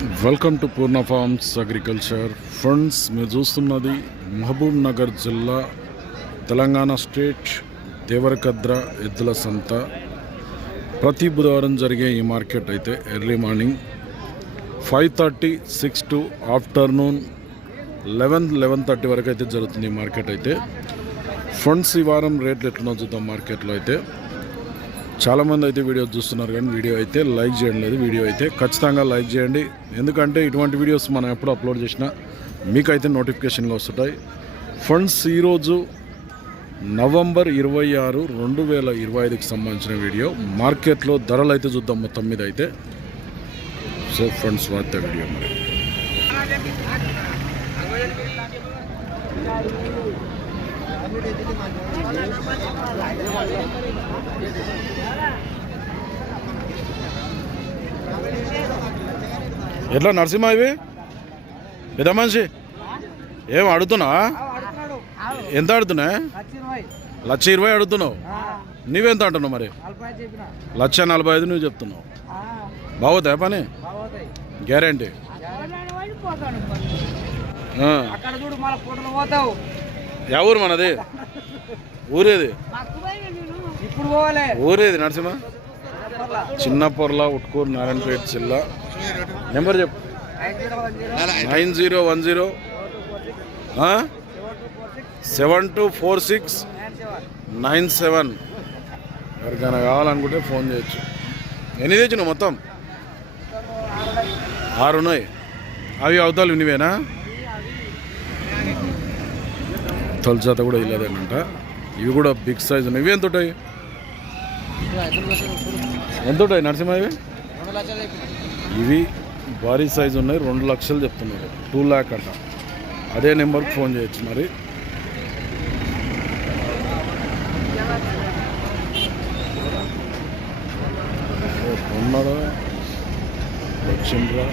Welcome to Purna farms agriculture funds మీరు చూస్తున్నది మహబూబ్ నగర్ జిల్లా తెలంగాణ స్టేట్ దేవరకద్ర ఎద్దుల సంత. ప్రతి బుధవారం జరిగే ఈ మార్కెట్ అయితే early morning five thirty six to afternoon eleven eleven thirty వరకు అయితే జరుగుతుంది ఈ మార్కెట్ అయితే. ఫండ్స్ ఈ వారం రేట్లు ఎట్లున్నో చూద్దాం మార్కెట్లో అయితే. చాలామంది అయితే వీడియో చూస్తున్నారు కానీ వీడియో అయితే లైక్ చేయడం లేదు. వీడియో అయితే ఖచ్చితంగా లైక్ చేయండి. ఎందుకంటే ఇటువంటి వీడియోస్ మనం ఎప్పుడు అప్లోడ్ చేసినా మీకైతే నోటిఫికేషన్గా వస్తుంటాయి. ఫండ్స్ ఈరోజు నవంబర్ ఇరవై ఆరు రెండు వేల ఇరవై ఐదుకి సంబంధించిన వీడియో. మార్కెట్లో ధరలు అయితే చూద్దాం మొత్తం మీద అయితే. సో ఫ్రెండ్స్ వార్త వీడియో మరి. ఎట్లా నరసింహ ఇవి? పెద్ద మనిషి. ఏం అడుగుతున్నా ఎంత అడుగుతున్నా లక్ష ఇరవై అడుగుతున్నావు. నువ్వెంత అంటున్నావు మరి? లక్ష నలభై ఐదు నువ్వు చెప్తున్నావు. బాగుతాయి పని? గ్యారంటీ. అక్కడ చూడు మన ఫోటోలు పోతావు. ఊరు మనది? ఊరేది? ఊరేది నరసింహ? చిన్న పొర్ల ఉట్కూరు నారాయణపేట జిల్లా. నెంబర్ చెప్పు. Nine zero one zero. Seven two four six nine seven. ఎవరికైనా కావాలనుకుంటే ఫోన్ చేయొచ్చు. ఎన్ని తెచ్చినావు మొత్తం? ఆరు ఉన్నాయి అవి అవతాలు వినివేనా తొలచేత కూడా ఇల్లదేనంట ఇవి కూడా బిగ్ సైజ్ ఉన్నాయి. ఇవి ఎంత ఉంటాయి ఎంత ఉంటాయి నరసింహ ఇవి? ఇవి భారీ సైజు ఉన్నాయి. రెండు లక్షలు చెప్తున్నారు. టూ ల్యాక్ అంట. అదే నెంబర్కి ఫోన్ చేయొచ్చు మరి. ఉన్నాడా వచ్చిండ్రా?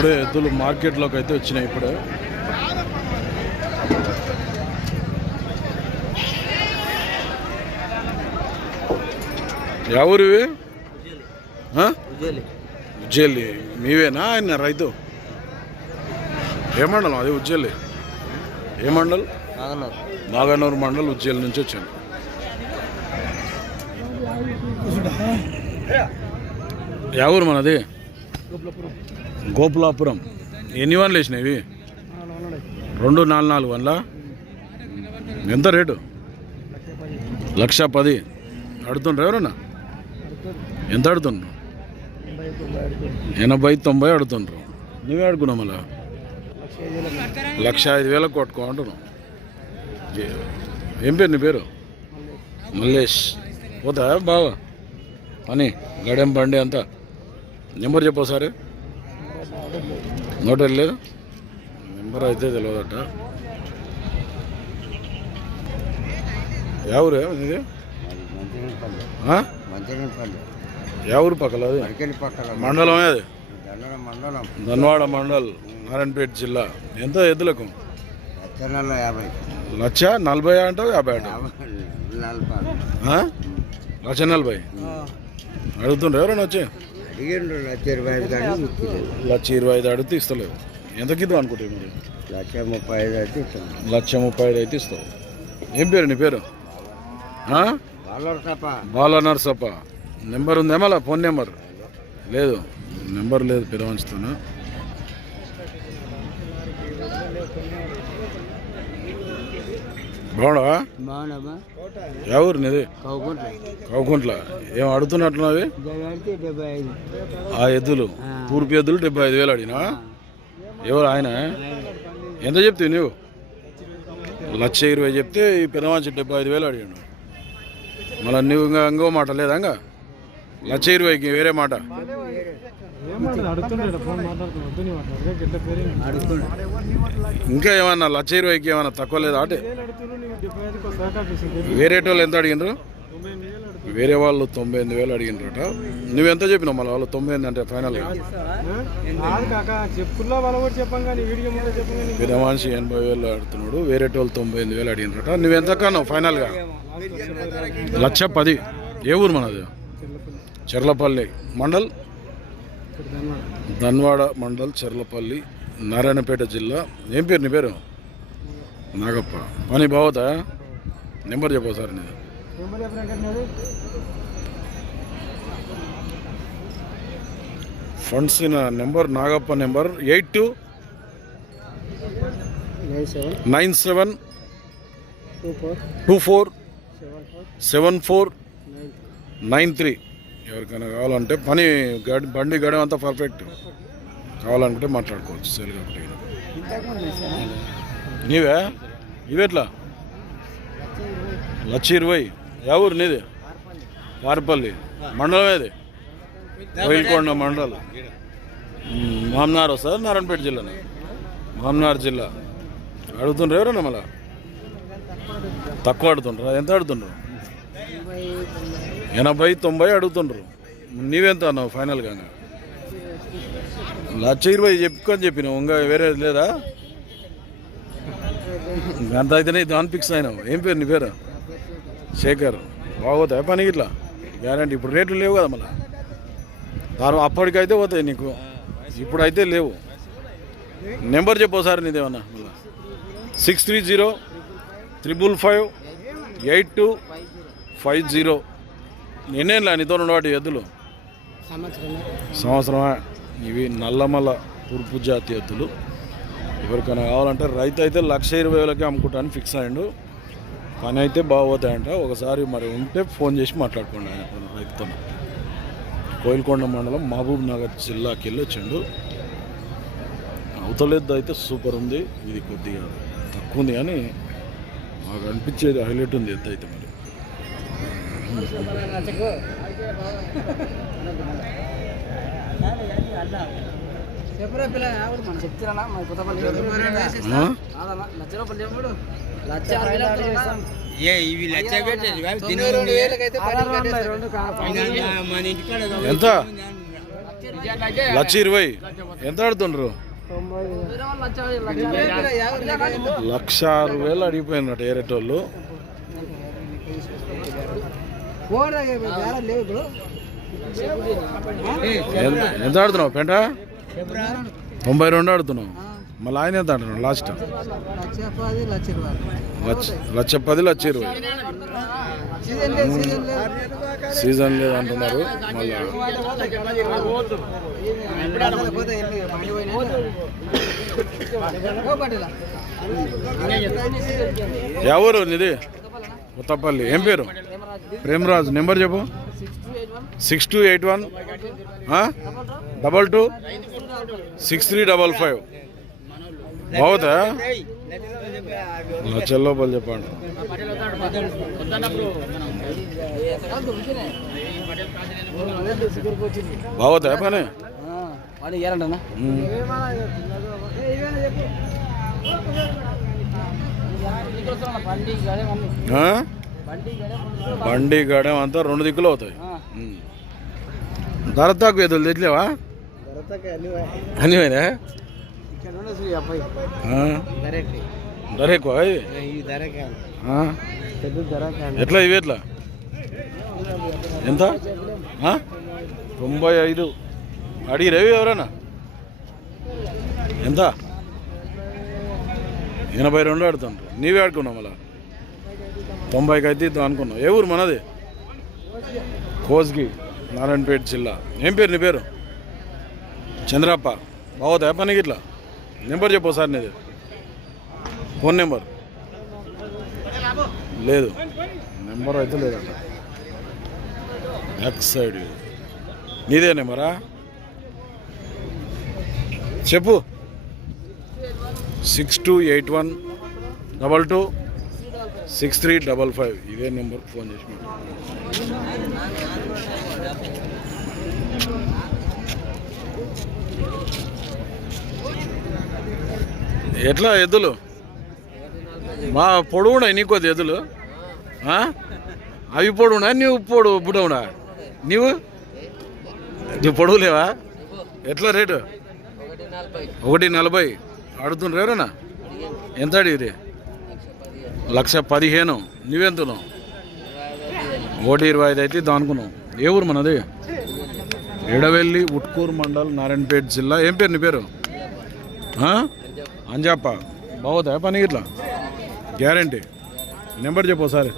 ఇప్పుడే ఎద్దులు మార్కెట్లోకి అయితే వచ్చినాయి ఇప్పుడే. ఎవరివి ఇవి? మీవేనా ఆయన రైతు? ఏ మండలం? అది ఉజ్జయిలి. ఏ మండల్? నాగనూరు మండల్ ఉజ్జయిలి నుంచి వచ్చాను ఎవరు మనది? గోపులాపురం. ఎన్ని వన్లు వేసినాయి రెండు నాలుగు నాలుగు వన్ల? ఎంత రేటు? లక్ష పది. అడుతుండ్రు ఎవరన్నా? ఎంత అడుగుతుండ్రు? ఎనభై తొంభై అడుతుండ్రు నువ్వే అడుగున్నావు మళ్ళా? లక్ష ఐదు వేలకు కొట్టుకో అంటున్నావు. ఏం పేరు నీ పేరు? మల్లేష్. పోతా బాగా పని. గడెం బండి అంతా. నెంబర్ చెప్పు ఒకసారి. నోట్ లేదు? నెంబర్ అయితే తెలియదట ఎవరు ఇది? ఎవరు పక్కల అది? అరికెళ్ళి పక్కన మండలమే అది. ధన్వాడ మండల్. నారాయణపేట జిల్లా. ఎంత ఎద్దులకు? లక్ష నలభై అంటావు యాభై అంటావు? లక్ష నలభై? అడుగుతుండ్రు ఎవరైనా వచ్చి? అడిగిండు లక్ష ఇరవై ఐదు కానీ ఇచ్చలేదు లక్ష ఇరవై ఐదు అడిగితే ఇస్తలేవు. ఎంతకి ఇద్దాం అనుకుంటావు మరి? లక్ష ముప్పై ఐదు అయితే ఇస్తాను లక్ష ముప్పై ఐదు అయితే ఇస్తావు. ఏం పేరు నీ పేరు? బాల నర్సప్ప నెంబర్ ఉందా మళ్ళా ఫోన్ నెంబర్? లేదు. నెంబర్ లేదు పిలవంచుతాను బాగున్నామా? ఎవరు నీది కౌకుంట కావుకుంట్ల ఏం ఐదు ఆ ఎద్దులు తూర్పు ఎద్దులు డెబ్బై ఐదు వేలు అడిగినా ఎవరు ఆయన ఎంత చెప్తావు నువ్వు లక్ష ఇరవై చెప్తే ఈ పెదమంచి డెబ్బై ఐదు వేలు అడిగాడు మళ్ళీ నువ్వు ఇంకా ఇంకో మాట లేదా ఇంకా లక్ష ఇరవైకి వేరే మాట ఇంకా ఏమన్నా లక్ష ఇరవైకి ఏమన్నా తక్కువ లేదా అంటే వేరే వాళ్ళు ఎంత అడిగినారు వేరే వాళ్ళు తొంభై ఎనిమిది వేలు అడిగినరట నువ్వెంత చెప్పినావు మళ్ళీ వాళ్ళు తొంభై ఎనిమిది అంటే ఫైనల్గా కాదు వేరే మనిషి ఎనభై వేలు ఆడుతున్నాడు వేరే వాళ్ళు తొంభై ఎనిమిది వేలు అడిగినరట నువ్వెంత కన్నావు ఫైనల్గా లక్ష పది. ఏ ఊరు మనది? చెర్లపల్లి. మండల్? ధన్వాడ మండల్ చెర్లపల్లి. నారాయణపేట జిల్లా. ఏం పేరు నీ పేరు? నాగప్ప. పని బాగుతా నెంబర్ చెప్పు సార్ నేను number funds number Nagappa number eight two nine seven. Two four. Seven four. Nine three. ఎవరికైనా కావాలంటే పని గడి బండి గడి అంతా పర్ఫెక్ట్ కావాలనుకుంటే మాట్లాడుకోవచ్చు. సేల్ కాబట్టి నీవే? ఇవెట్లా? లక్ష ఇరవై యా ఊరు నీది? వారపల్లి. మండలం ఏది కోయిల్కొండ మండలం. మామనార్ వస్తుంది? నారాయణపేట జిల్లానే? మామనార్ జిల్లా. అడుగుతుండ్రు ఎవరన్నా మళ్ళా? తక్కువ అడుగుతుండ్రు. ఎంత అడుగుతుండ్రు? ఎనభై తొంభై అడుగుతుండ్రు. నీవెంత అన్నావు ఫైనల్గా లక్ష ఇరవై చెప్పుకొని చెప్పినావు. ఇంకా వేరే లేదా? అంత అయితేనే దాని ఫిక్స్ అయినావు ఏం పేరు నీ పేరు? శేఖర్. బాగోతాయి పని ఇట్లా గ్యారంటీ ఇప్పుడు రేట్లు లేవు కదా మళ్ళీ. దాని అప్పటికైతే పోతాయి నీకు. ఇప్పుడైతే లేవు. నెంబర్ చెప్పు ఒకసారి నీదేమన్నా మళ్ళీ six three zero triple five eight two five zero ఎన్నేళ్ళ నీతో వాటి ఎద్దులు? సంవత్సరం సంవత్సరమే. ఇవి నల్లమల్ల తూర్పు జాతి ఎద్దులు. ఎవరికైనా కావాలంటే రైతు అయితే లక్ష ఇరవై వేలకే అమ్ముకుంటాను ఫిక్స్ అయ్యిండు పని అయితే బాగోతాయంట ఒకసారి మరి ఉంటే ఫోన్ చేసి మాట్లాడుకోండి ఆయన రైతుతో కోయిల్కొండ మండలం మహబూబ్ నగర్ జిల్లాకి వెళ్ళి వచ్చిండు అవతలెద్దు అయితే సూపర్ ఉంది ఇది కొద్దిగా తక్కువ ఉంది కానీ మాకు అనిపించేది హైలైట్ ఉంది ఎద్దు అయితే మరి అలా ఇవి లక్ష ఎంత? లక్ష ఇరవై. ఎంత ఆడుతుండ్రు లక్ష లక్ష ఆరు వేలు అడిగిపోయినట్టు ఇప్పుడు. ఎంత ఎంత ఆడుతున్నావు? పెంట? తొంభై రెండు ఆడుతున్నావు మళ్ళీ ఆయన ఎంత ఆడుతున్నావు లాస్ట్. లక్ష పది లక్ష ఇరవై. సీజన్ లేదు అంటున్నారు. మళ్ళీ. ఎవరు నిది? కొత్తపల్లి. ఏం పేరు? ప్రేమరాజ్. నెంబర్ చెప్పు. Six two eight one. Double two? Six three double five. బాగుతా లక్ష లోపల చెప్పండి. బాగుతా పని. బండి గడే అంతా రెండు దిక్కులు అవుతాయి. ధర తక్కువ ఎదురు తెచ్చలేవా? డైరెక్ట్ ధర ఎక్కువ ఎట్లా ఇవి ఎట్లా? ఎంత? తొంభై ఐదు. అడిగిరేవి ఎవరన్నా? ఎంత? ఎనభై రెండు ఆడుతుండ్రు. నీవే ఆడుకున్నావు మళ్ళా? తొంభైకి అయితే ఇద్దాం అనుకున్నావు. ఏ ఊరు మనది? కోస్గి నారాయణపేట జిల్లా. ఏం పేరు నీ పేరు? చంద్రప్ప బాగోదా పని ఇట్లా. నెంబర్ చెప్పు సార్ నీది. Phone number. లేదు. నెంబర్ అయితే లేదంట. Back side. నీదే నెంబరా? చెప్పు. Six two eight one double two six three double five. ఇదే నెంబర్ ఫోన్ చేసి ఎట్లా ఎద్దులు? మా పొడవునా నీకు ఎద్దులు? అవి పొడవునా? నీవు పొడు బుడవునా నీవు? నువ్వు పొడవులేవా ఎట్లా రేటు? ఒకటి నలభై. అడుగుతుండ్రు ఎవరన్నా ఎంత అడిగిరి లక్ష పదిహేను. నువ్వెంతున్నావు ఒకటి ఇరవై ఐదు అయితే దానుకున్నావు ఏ ఊరు మనది? ఎడవెల్లి ఉట్కూరు మండల్ నారాయణపేట జిల్లా. ఏం పేరు నీ పేరు? అని అంజాప బాగుతాయా పని ఇట్లా గ్యారంటీ. నెంబర్ చెప్పు ఒకసారి.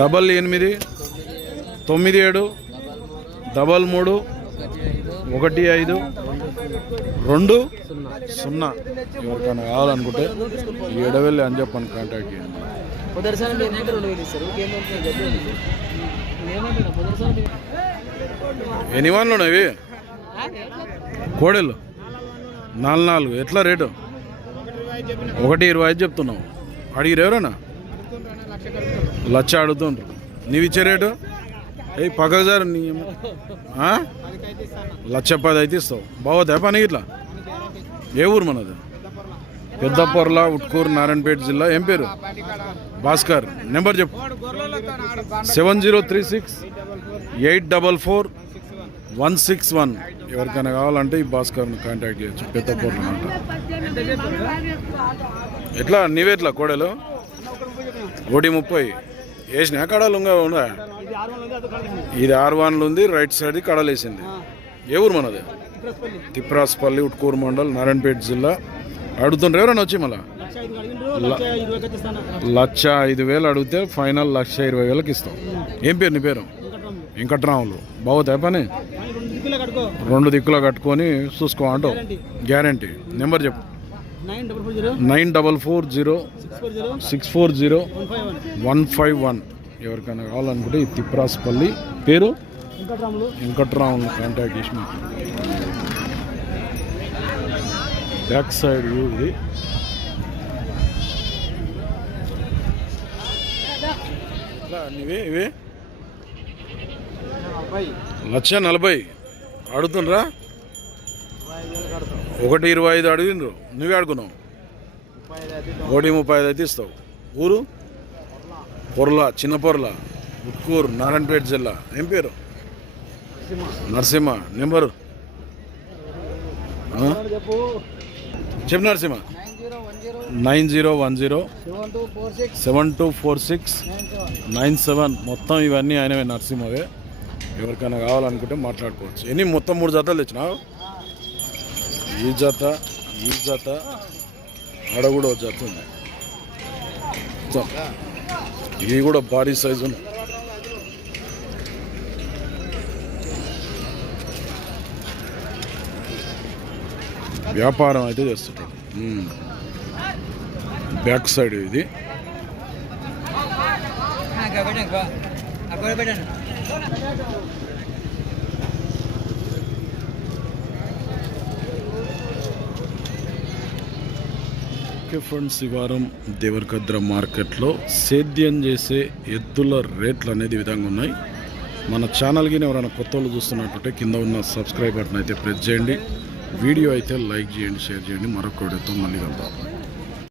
డబల్ ఎనిమిది తొమ్మిది ఏడు డబల్ మూడు ఒకటి ఐదు రెండు సున్నా. ఎవరికైనా కావాలనుకుంటే ఈ అని చెప్పని కాంటాక్ట్ చేయండి. ఎన్ని వన్లు ఉన్నాయి ఇవి? కోడెలు నాలుగు నాలుగు. ఎట్లా రేటు? ఒకటి ఇరవై ఐదు చెప్తున్నావు. అడిగిరు ఎవరన్నా? లచ్చ అడుగుతుండ్రు. నీవు ఇచ్చే రేటు? ఏ పక్కకు సార్ నీ లచ్చ పది అయితే ఇస్తావు. బాగోదా పని ఇట్లా? ఏ ఊరు మనది? పెద్దపొర్ల ఉట్కూరు నారాయణపేట జిల్లా. ఏం పేరు? భాస్కర్. నెంబర్ చెప్పు. Seven zero three six eight double four one six one. ఎవరికైనా కావాలంటే ఈ భాస్కర్ని కాంటాక్ట్ చేయొచ్చు. పెద్దపొర్ల అంట ఎట్లా? నీవెట్లా కోడలు? ఒకటి ముప్పై. వేసినా కడాలు ఉందా ఇది ఆరు వన్లు ఉంది రైట్ సైడ్ కడాలు వేసింది. ఏ ఊరు మనది? తిప్రాస్పల్లి ఉట్కూరు మండల్ నారాయణపేట జిల్లా. అడుగుతుండ్రు ఎవరైనా వచ్చి మళ్ళా? లక్ష ఐదు వేలు అడిగితే ఫైనల్ లక్ష ఇరవై వేలకు ఇస్తాం. ఏం పేరు నీ పేరు? వెంకట్రాములు. బాగుతాయి పని? రెండు దిక్కులో కట్టుకొని చూసుకో అంటావు గ్యారంటీ నెంబర్ చెప్పు. Nine double four zero six four zero one five one ఎవరికైనా కావాలనుకుంటే ఈ తిప్రాస్పల్లి పేరు వెంకట్రాములు. కాంటాక్ట్ చేసి బ్యాక్ సైడ్ వ్యూ ఇది. ఇవి ఇవి. లక్ష నలభై. అడుగుతుండ్రా ఒకటి ఇరవై ఐదు అడిగిండ్రు. నువ్వే అడుగున్నావు ఒకటి ముప్పై ఐదు అయితే ఇస్తావు. ఊరు? పొర్ల చిన్న పొర్ల. ఉట్కూరు నారాయణపేట జిల్లా. ఏం పేరు? నరసింహ. నెంబరు? చెప్పు Narasimha. Nine zero one zero. Seven two four six. Nine seven. మొత్తం ఇవన్నీ ఆయనవే నరసింహవే. ఎవరికైనా కావాలనుకుంటే మాట్లాడుకోవచ్చు. ఎన్ని? మొత్తం మూడు జతలు తెచ్చినావు ఈ జత ఈ జత ఆడ కూడా ఒక జత ఉంది. ఇది ఇవి కూడా భారీ సైజు ఉన్నాయి వ్యాపారం అయితే చేస్తుంటాడు బ్యాక్ సైడ్ ఇది. అక్కడ ఓకే ఫ్రెండ్స్ ఈ వారం దేవరకద్ర మార్కెట్లో సేద్యం చేసే ఎద్దుల రేట్లు అనేది విధంగా ఉన్నాయి. మన ఛానల్కి ఎవరైనా కొత్త వాళ్ళు చూస్తున్నట్టుంటే కింద ఉన్న సబ్స్క్రైబ్ బటన్ అయితే ప్రెస్ చేయండి. వీడియో అయితే లైక్ చేయండి షేర్ చేయండి. మరొక వీడియోతో మళ్ళీ కలుద్దాం.